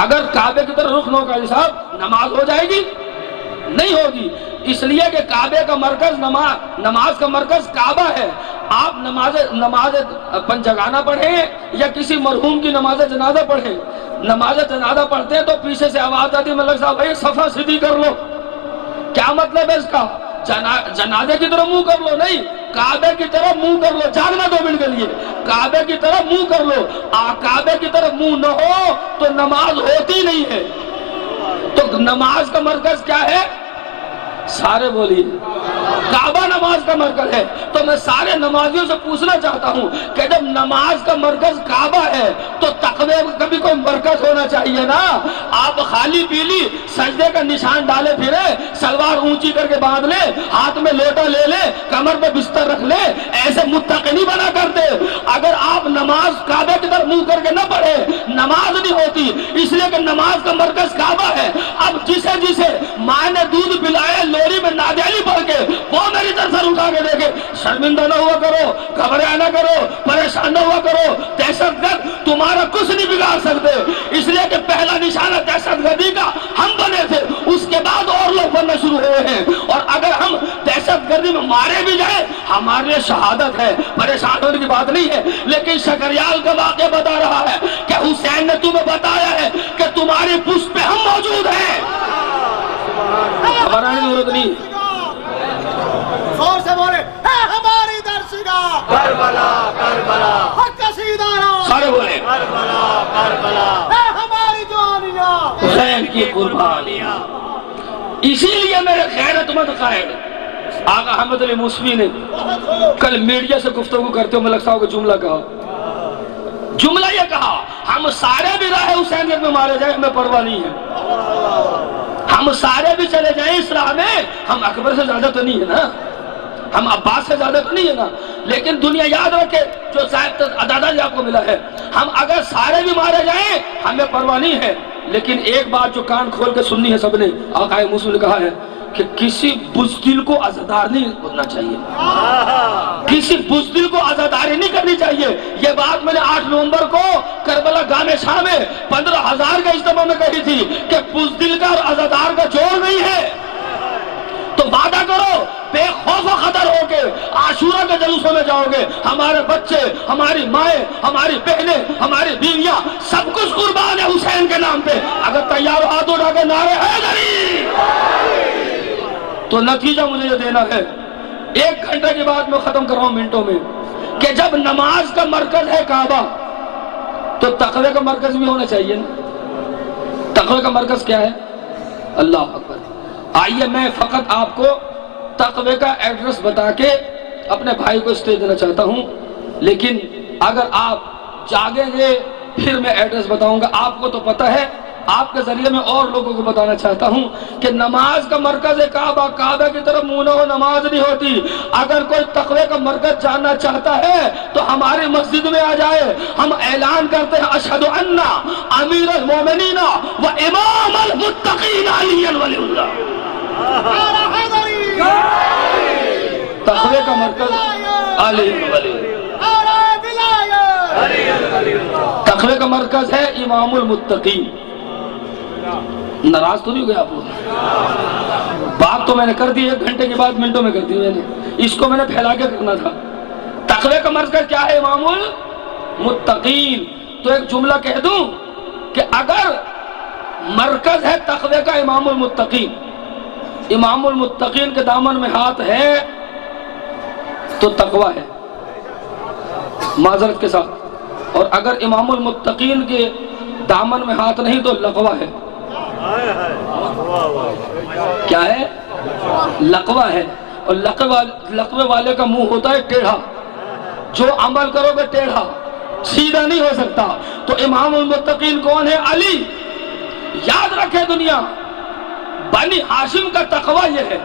اگر کعبے کی طرف رخ نہ ہوگا صاحب نماز ہو جائے گی؟ نہیں ہوگی، اس لیے کہ کعبے کا مرکز نماز کا مرکز کعبہ ہے۔ آپ نماز پنجگانہ پڑھیں یا کسی مرحوم کی نماز جنازہ پڑھیں، نماز جنازہ پڑھتے ہیں تو پیچھے سے آواز آتی ہے ملک صاحب بھائی صفحہ سیدھی کر لو، کیا مطلب ہے اس کا؟ جنازے کی طرف منہ کر لو، نہیں، کعبے کی طرف منہ کر لو، جاگنا 2 منٹ کے لیے، کعبے کی طرف منہ کر لو۔ کعبے کی طرف منہ نہ ہو تو نماز ہوتی نہیں ہے۔ تو نماز کا مرکز کیا ہے؟ سارے بولیے، کعبہ نماز کا مرکز ہے۔ تو میں سارے نمازیوں سے پوچھنا چاہتا ہوں کہ جب نماز کا مرکز کعبہ ہے تو تقوی کا بھی کوئی مرکز ہونا چاہیے نا۔ آپ خالی پیلی سجدے کا نشان ڈالے پھرے، سلوار اونچی کر کے باندھ لے، ہاتھ میں لوٹا لے لے، کمر پہ بستر رکھ لے، ایسے متقی نہیں بنا کرتے۔ اگر آپ نماز کعبے کی طرف منہ کر کے نہ پڑھے نماز نہیں ہوتی، اس لیے کہ نماز کا مرکز کعبہ ہے۔ اب جسے ماں نے دودھ پلایا لوری میں نادیالی پڑھ کے وہ میری طرف سر اٹھا کے دیکھے، شرمندہ نہ ہوا کرو، گھبرایا نہ کرو، پریشان نہ ہوا کرو۔ دہشت گرد تمہارا کچھ نہیں بگاڑ سکتے، اس لیے کہ پہلا نشانہ دہشت گردی کا ہم بنے تھے، اس کے بعد اور لوگ بننا شروع ہوئے ہیں۔ اور اگر ہم دہشت گردی میں مارے بھی جائیں ہمارے لیے شہادت ہے، پریشان ہونے کی بات نہیں ہے۔ لیکن شکریال کا واقعہ بتا رہا ہے کہ حسین نے تمہیں بتایا ہے کہ تمہاری پشت پہ ہم موجود ہیں۔ گھبرانے کی ضرورت نہیں۔ زور سے بولے اے ہماری درسگاہ کربلا کربلا، حق کا سیدارا سارے بولے کربلا کربلا، اے ہماری جوانیاں حسین کی قربانیاں۔ اسی لیے میرے غیرت مند قائد آقا احمد علی موسوی نے کل میڈیا سے گفتگو کرتے ہوئے ملک صاحب کو جملہ کہا، جملہ یہ کہا ہم سارے بھی راہ حسینیت میں مارے جائیں ہمیں پرواہ نہیں ہے، ہم سارے بھی چلے جائیں اس راہ میں، ہم اکبر سے زیادہ تو نہیں ہے نا، ہم عباس سے زیادہ تو نہیں ہے نا، لیکن دنیا یاد رکھے جو دادا جی آپ کو ملا ہے، ہم اگر سارے بھی مارے جائیں ہمیں پرواہ نہیں ہے۔ لیکن ایک بات جو کان کھول کے سننی ہے سب نے، آقا موسوی نے کہا ہے کہ کسی بزدل کو عزادار نہیں ہونا چاہیے، کسی بزدل کو عزاداری نہیں کرنی چاہیے۔ یہ بات میں نے 8 نومبر کو کربلا گام شاہ میں 15,000 کے اجتماع میں کہی تھی کہ بزدل کا اور عزادار کا جوڑ نہیں ہے۔ تو وعدہ کرو بے خوف و خطر ہو کے عاشورہ کے جلوسوں میں جاؤ گے، ہمارے بچے، ہماری مائیں، ہماری بہنیں، ہماری بیویاں سب کچھ قربان ہے حسین کے نام پہ۔ اگر تیار ہاتھ اٹھا کے نعرے حیدری، تو نتیجہ مجھے یہ دینا ہے 1 گھنٹے کے بعد میں ختم کر رہا ہوں منٹوں میں، کہ جب نماز کا مرکز ہے کعبہ تو تقوی کا مرکز بھی ہونا چاہیے نا۔ تقوی کا مرکز کیا ہے؟ اللہ اکبر۔ آئیے میں فقط آپ کو تقوی کا ایڈریس بتا کے اپنے بھائی کو اسٹیج دینا چاہتا ہوں، لیکن اگر آپ جاگیں گے پھر میں ایڈریس بتاؤں گا۔ آپ کو تو پتہ ہے، آپ کے ذریعے میں اور لوگوں کو بتانا چاہتا ہوں کہ نماز کا مرکز ہے کعبہ، کعبہ کی طرف منہ نہ ہو نماز نہیں ہوتی۔ اگر کوئی تقوی کا مرکز جاننا چاہتا ہے تو ہماری مسجد میں آ جائے، ہم اعلان کرتے ہیں اشہد ان امیر المومنین و امام المتقین علی ولی اللہ۔ تقوی کا مرکز علی ولی اللہ، تقوی کا مرکز ہے امام المتقین۔ ناراض تو نہیں ہو گیا آپ لوگ؟ بات تو میں نے کر دی 1 گھنٹے کے بعد منٹوں میں کر دی میں نے، اس کو میں نے پھیلا کے کرنا تھا۔ تقوی کا مرکز کیا ہے؟ امام المتقین۔ تو ایک جملہ کہہ دوں کہ اگر مرکز ہے تقوی کا امام المتقین، امام المتقین کے دامن میں ہاتھ ہے تو تقوی ہے معذرت کے ساتھ، اور اگر امام المتقین کے دامن میں ہاتھ نہیں تو لقوہ ہے۔ کیا ہے؟ لقوہ ہے۔ اور لقوے والے کا منہ ہوتا ہے ٹیڑھا، جو عمل کرو گے ٹیڑھا سیدھا نہیں ہو سکتا۔ تو امام المتقین کون ہے؟ علی۔ یاد رکھے دنیا، بنی ہاشم کا تقوی یہ ہے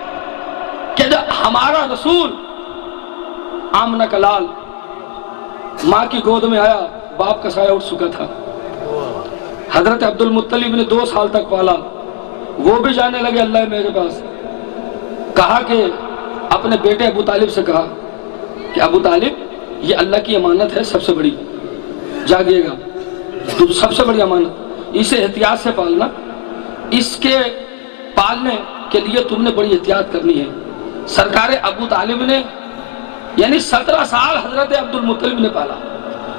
کہ جب ہمارا رسول آمنہ کا لال ماں کی گود میں آیا، باپ کا سایہ اٹھ چکا تھا، حضرت عبد المطلب نے 2 سال تک پالا، وہ بھی جانے لگے اللہ میرے پاس۔ کہا کہ اپنے بیٹے ابو طالب سے کہا کہ ابو طالب یہ اللہ کی امانت ہے سب سے بڑی، جاگیے گا، سب سے بڑی امانت، اسے احتیاط سے پالنا، اس کے پالنے کے لیے تم نے بڑی احتیاط کرنی ہے۔ سرکار ابو طالب نے یعنی 17 سال حضرت عبد المطلب نے پالا۔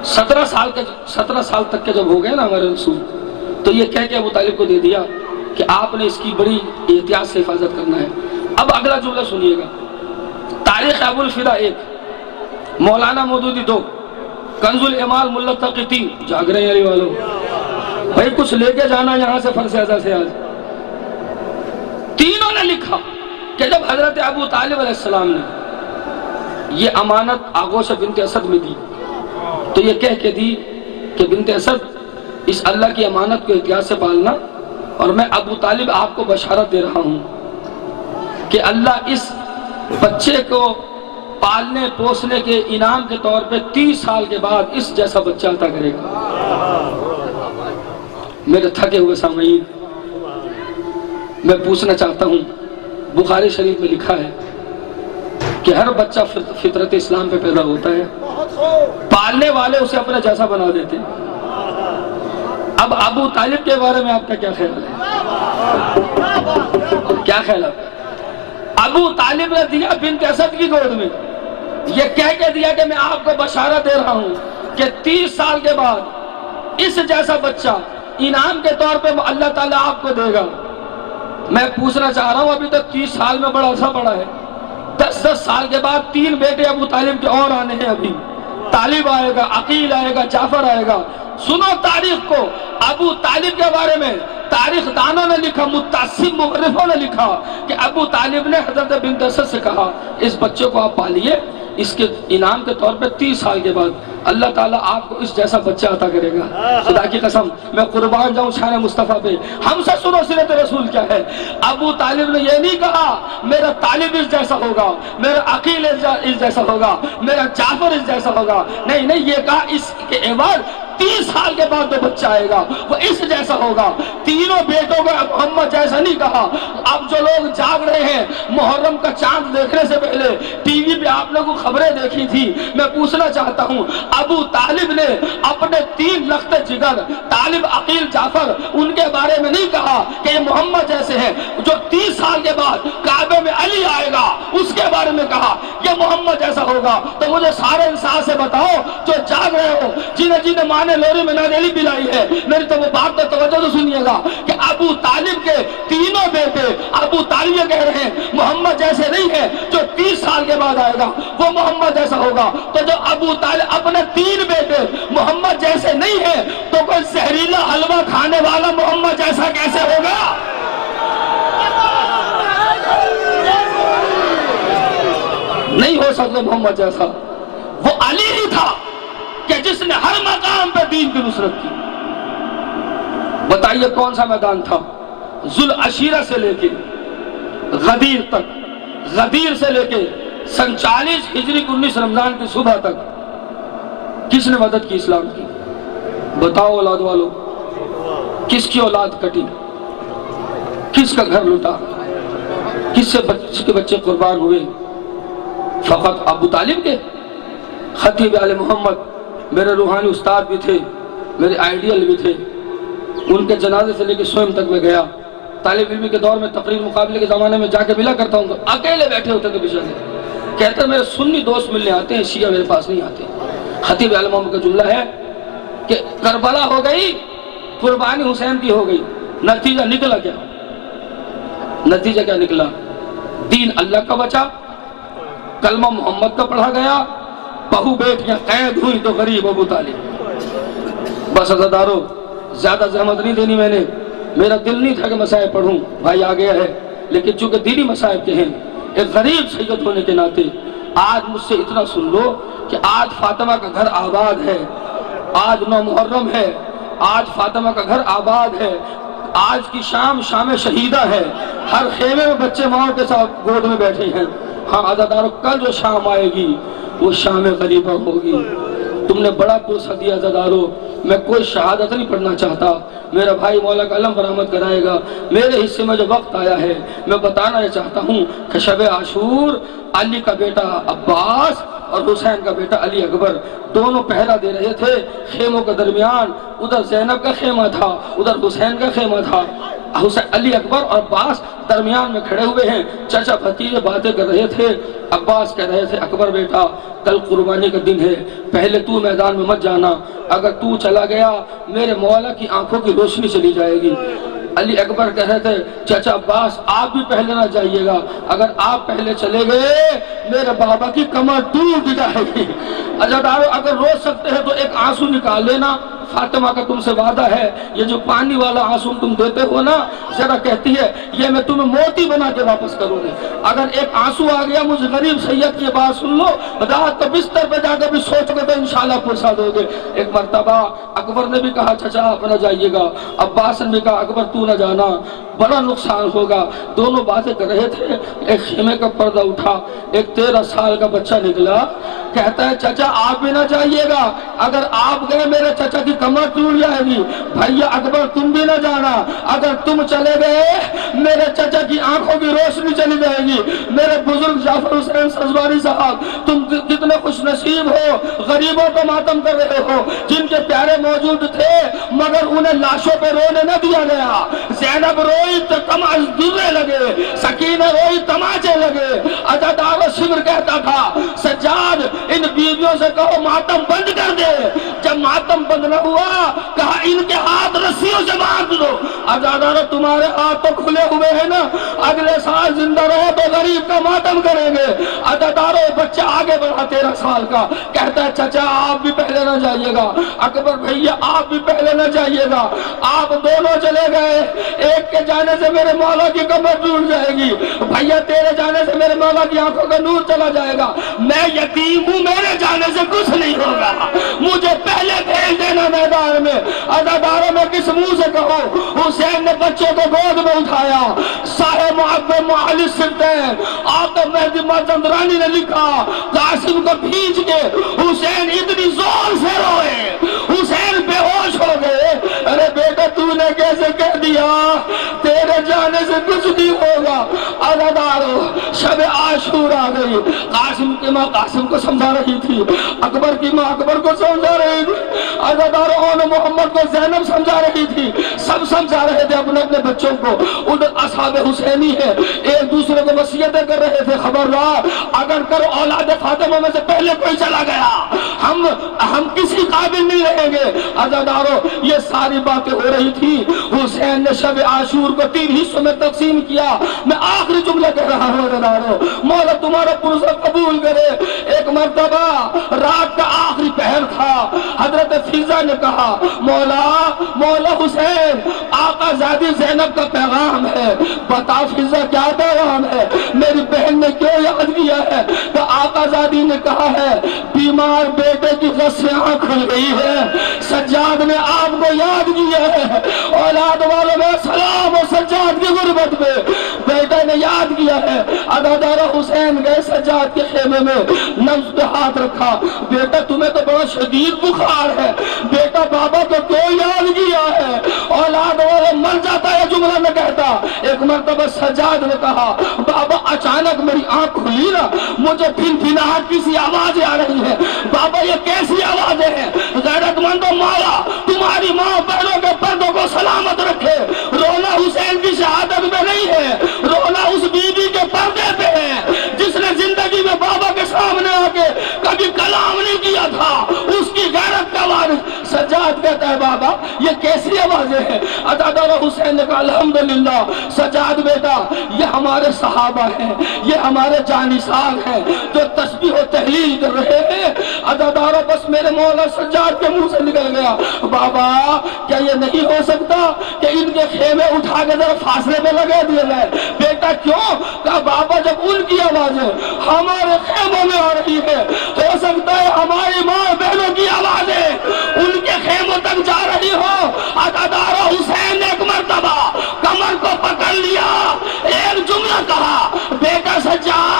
17 سال تک کے جب ہو گئے نا ہمارے رسول، تو یہ کہہ کے ابو طالب کو دے دیا کہ آپ نے اس کی بڑی احتیاط سے حفاظت کرنا ہے۔ اب اگلا جملہ سنیے گا، تاریخ ابو الفدا 1، مولانا مودودی 2، کنز الامال ملا تقی 3۔ جاگ رہے ہیں علی والوں، بھائی کچھ لے کے جانا یہاں سے فرس اعظم سے آج۔ تینوں نے لکھا کہ جب حضرت ابو طالب علیہ السلام نے یہ امانت آغوش بنت اسد میں دی تو یہ کہہ کے دی کہ بنت اسد اس اللہ کی امانت کو احتیاط سے پالنا، اور میں ابو طالب آپ کو بشارت دے رہا ہوں کہ اللہ اس بچے کو پالنے پوسنے کے انعام کے طور پہ 30 سال کے بعد اس جیسا بچہ عطا کرے گا۔ میرے تھکے ہوئے سامعین، میں پوچھنا چاہتا ہوں، بخاری شریف میں لکھا ہے کہ ہر بچہ فطرت اسلام پہ پیدا ہوتا ہے، پالنے والے اسے اپنا جیسا بنا دیتے ہیں۔ اب ابو طالب کے بارے میں آپ کا کیا خیال ہے؟ کیا خیال ہے؟ ابو طالب نے دیا بنت اسد کی گود میں، یہ کہہ کے دیا کہ میں آپ کو بشارت دے رہا ہوں کہ 30 سال کے بعد اس جیسا بچہ انعام کے طور پہ اللہ تعالیٰ آپ کو دے گا۔ میں پوچھنا چاہ رہا ہوں، ابھی تو 30 سال میں بڑا عرصہ پڑا ہے، 10 سال کے بعد 3 بیٹے ابو طالب کے اور آنے ہیں۔ ابھی طالب آئے گا، عقیل آئے گا، جعفر آئے گا۔ سنو تاریخ کو، ابو طالب کے بارے میں تاریخ دانوں نے لکھا، متعصب مورخوں نے لکھا کہ ابو طالب نے حضرت بنت اسد سے کہا اس بچے کو آپ پالیے، اس کے انعام کے طور پہ 30 سال کے بعد اللہ تعالیٰ آپ کو اس جیسا بچہ عطا کرے گا۔ خدا کی قسم میں قربان جاؤں شان مصطفیٰ پہ۔ ہم سے سنو سیرت رسول کیا ہے۔ ابو طالب نے یہ نہیں کہا میرا طالب اس جیسا ہوگا، میرا عقیل اس جیسا ہوگا، میرا جعفر اس جیسا ہوگا، نہیں، یہ کہا اس کے عوض 30 سال کے بعد جو بچہ آئے گا وہ اس جیسا ہوگا۔ تینوں بیٹوں کو محمد جیسا نہیں کہا۔ اب جو لوگ جاگ رہے ہیں محرم کا چاند دیکھنے سے پہلے ٹی وی پہ آپ لوگوں خبریں دیکھی تھی، میں پوچھنا چاہتا ہوں، ابو طالب نے اپنے 3 لخت جگر طالب، عقیل، جعفر، ان کے بارے میں نہیں کہا کہ یہ محمد جیسے ہیں۔ جو 30 سال کے بعد کعبے میں علی آئے گا اس کے بارے میں کہا یہ محمد جیسا ہوگا۔ تو مجھے سارے انسان سے بتاؤ جو جاگ رہے ہو، جنہیں ماں نے لوری میں نادیلی پلائی ہے، میری تو وہ بات پر توجہ تو سنیے گا کہ ابو طالب کے تینوں بیٹے ابو طالب کہہ رہے ہیں محمد جیسے نہیں ہے، جو 30 سال کے بعد آئے گا وہ محمد جیسا ہوگا۔ تو جو ابو طالب اپنے 3 بیٹے محمد جیسے نہیں ہے تو کوئی زہریلا حلوہ کھانے والا محمد جیسا کیسے ہوگا؟ نہیں ہو سکتا محمد جیسا۔ وہ علی ہی تھا کہ جس نے ہر مقام پر دین کی نصرت کی۔ بتائیے کون سا میدان تھا؟ ذوالعشیرہ سے لے کے غدیر تک، غدیر سے لے کے سن 40 ہجری 19 رمضان کی صبح تک کس نے مدد کی اسلام کی؟ بتاؤ اولاد والو، کس کی اولاد کٹی؟ کس کا گھر لوٹا؟ کس کے بچے قربان ہوئے؟ فقط ابو طالب کے؟ خطیب آل محمد میرے روحانی استاد بھی تھے، میرے آئیڈیل بھی تھے، ان کے جنازے سے لے کے سوئم تک میں گیا۔ طالب علمی کے دور میں تقریر مقابلے کے زمانے میں جا کے ملا کرتا ہوں تو اکیلے بیٹھے ہوتے تھے پیچھے سے، کہتے ہیں میرے سنی دوست ملنے آتے ہیں، شیعہ میرے پاس نہیں آتے۔ خطیب آل محمد کا جملہ ہے کہ کربلا ہو گئی، قربانی حسین کی ہو گئی، نتیجہ نکلا کیا؟ نتیجہ کیا نکلا؟ دین اللہ کا بچا، کلمہ محمد کا پڑھا گیا، بہو بیٹیاں قید ہوئی تو غریب ابو طالب۔ بس عزادارو زیادہ زحمت نہیں دینی میں نے، میرا دل نہیں تھا کہ مسائب پڑھوں، بھائی آ گیا ہے، لیکن چونکہ دینی مسائب کے ہیں، ایک غریب سید ہونے کے ناطے آج مجھ سے اتنا سن لو کہ آج فاطمہ کا گھر آباد ہے، آج 9 محرم ہے، آج فاطمہ کا گھر آباد ہے، آج کی شام شام شہیدہ ہے، ہر خیمے میں بچے ماں کے ساتھ گود میں بیٹھے ہیں۔ ہاں عزادارو کل جو شام آئے گی وہ شام غریبہ ہوگی۔ تم نے بڑا پرسہ دیا عزادارو، میں کوئی شہادت نہیں پڑھنا چاہتا، میرا بھائی مولا کا علم برآمد کرائے گا، میرے حصے میں جو وقت آیا ہے میں بتانا یہ چاہتا ہوں کہ شب عاشور علی کا بیٹا عباس اور حسین کا بیٹا علی اکبر دونوں پہرا دے رہے تھے خیموں کے درمیان. ادھر زینب کا خیمہ تھا, ادھر حسین کا خیمہ تھا. علی اکبر اور عباس درمیان میں کھڑے ہوئے ہیں. چچا بھتیجے باتیں کر رہے تھے. عباس کہہ رہے تھے اکبر بیٹا کل قربانی کا دن ہے, پہلے تو میدان میں مت جانا, اگر تو چلا گیا میرے مولا کی آنکھوں کی روشنی چلی جائے گی. علی اکبر کہہ رہے تھے چچا عباس آپ بھی پہلے نہ جائیے گا, اگر آپ پہلے چلے گئے میرے بابا کی کمر ٹوٹ جائے گی. عزادارو اگر رو سکتے ہیں تو ایک آنسو نکال لینا, فاطمہ کا تم سے وعدہ ہے یہ جو پانی والا آنسو تم دیتے ہو نا, ذرا کہتی ہے یہ میں تمہیں موتی بنا کے واپس کروں گی. اگر ایک آنسو آ گیا مجھ غریب سید کی بات سن لو, رات کو بستر پہ جا کے بھی سوچ گے تو انشاءاللہ پرسا دو گے. ایک مرتبہ اکبر نے بھی کہا چچا آپ نہ جائیے گا, عباس نے بھی کہا اکبر تو نہ جانا بڑا نقصان ہوگا. دونوں باتیں کر رہے تھے, ایک خیمے کا پردہ اٹھا, ایک 13 سال کا بچہ نکلا, کہتا ہے چچا آپ بھی نہ جائیے گا, اگر آپ گئے میرے چچا کی کمر ٹوٹ جائے گی. بھیا اکبر تم بھی نہ جانا, اگر تم چلے گئے میرے چچا کی آنکھوں کی روشنی چلی جائے گی. میرے بزرگ جعفر حسین سزواری صاحب تم کتنے خوش نصیب ہو, غریبوں کو ماتم کر رہے ہو, جن کے پیارے موجود تھے مگر انہیں لاشوں پہ رونے نہ دیا گیا. زینب روئی تو تماچے درے لگے, سکینہ روئی تماچے لگے. عزادار و شبر کہتا تھا سجاد ان بیویوں سے کہو ماتم بند کر دے. جب ماتم بند نہ ہوا کہا ان کے ہاتھ رسیوں سے باندھ دو. عزادارو تمہارے ہاتھ تو کھلے ہوئے ہیں نا, اگلے سال زندہ رہو تو غریب کا ماتم کریں گے. عزادارو بچہ آگے بڑھا 13 سال کا, کہتا ہے چچا آپ بھی پہلے نہ جائیے گا, اکبر بھیا آپ بھی پہلے نہ جائیے گا. آپ دونوں چلے گئے, ایک کے جانے سے میرے مولا کی کمر ٹوٹ جائے گی, بھیا تیرے جانے سے میرے مولا کی آنکھوں کا نور چلا جائے گا. میں یتیم ہوں, میرے جانے سے کچھ نہیں ہوگا, مجھے پہلے بھیج دینا میدان میں. عزاداروں میں کس منہ سے کہوں, حسین نے بچوں کو گود میں اٹھایا. صاحب معبد معالی سلطان آقا مہدی مازندرانی نے لکھا قاسم کو بھیج کے حسین اتنی زور سے روئے, حسین بے ہوش ہو گئے. ارے بیٹا تو نے کیسے کہہ دیا تیرے جانے سے کچھ نہیں ہوگا. عزادارو شب عاشور آ گئی, قاسم کی ماں قاسم کو سمجھا رہی تھی, اکبر کی ماں اکبر کو سمجھا رہی تھی, عزادارو اون محمد کو زینب سمجھا رہی تھی, سب سمجھا رہے تھے اپنے اپنے بچوں کو. ادھر اصحاب حسینی ہے, ایک دوسرے کو وصیتیں کر رہے تھے, خبردار اگر کرو اولاد فاطمہ میں سے پہلے کوئی چلا گیا ہم کسی قابل نہیں رہیں گے. عزادارو یہ ساری باتیں ہو رہی تھی. حسین نے شب عاشور کو 3 حصوں میں تقسیم کیا. میں آخری جملہ کہہ رہا ہوں عزادارو, مولا تمہارا پرزہ قبول کرے. ایک مرتبہ رات کا آخری پہر تھا, حضرت فیضہ نے کہا مولا حسین آقا زادی زینب کا پیغام ہے, بتا فیضہ کیا پیغام ہے, میری بہن نے کیوں یاد کیا ہے. تو آقا زادی نے کہا ہے بیمار بیٹے کی غصے آنکھ کھل گئی ہے, سجاد نے آپ کو یاد کیا ہے. اولاد والوں میں سلام و سجاد کی غربت میں بیٹے نے یاد کیا ہے. عزادارو حسین گئے سجاد کے خیمے میں, نبض پہ ہاتھ رکھا, بیٹا تمہیں تو بڑا شدید بخار ہے, بیٹا بابا کو کیوں یاد کیا ہے. اولاد والے مر جاتا ہے جملہ میں کہتا. ایک مرتبہ سجاد نے کہا بابا اچانک میری آنکھ کھلی نا, مجھے پھنپھناہٹ کسی آوازیں آ رہی ہے. بابا یہ کیسی آوازیں ہیں, غیرت مندو مولا تمہاری ماں بہنوں کے پردوں کو سلامت رکھے. رونا حسین کی شہادت میں نہیں ہے, رونا اس بی بی کے پردے پہ ہے جس نے زندگی میں بابا کے سامنے آ کے کبھی کلام نہیں کیا تھا, اس کی غیرت کا وارث. سجاد کہتا ہے بابا یہ کیسی آوازیں ہیں. عزادارو حسین نے کہا الحمدللہ سجاد بیٹا یہ ہمارے صحابہ ہیں, یہ ہمارے جانثار ہیں جو تسبیح و تحلیل کر رہے ہیں. عزادارو بس میرے مولا سجاد کے منہ سے نکل گیا بابا کیا یہ نہیں ہو سکتا کہ ان کے خیمے اٹھا کے ذرا فاصلے میں لگا دیے جائے. بیٹا کیوں, کہا بابا جب ان کی آوازیں ہمارے خیموں میں آ رہی ہے, ہو سکتا ہے ہماری ماں بہنوں کی آوازیں ان کے خیموں تک جا رہی ہو. عزادارو حسین نے ایک مرتبہ کمر کو پکڑ لیا, ایک جملہ کہا بیٹا سجاد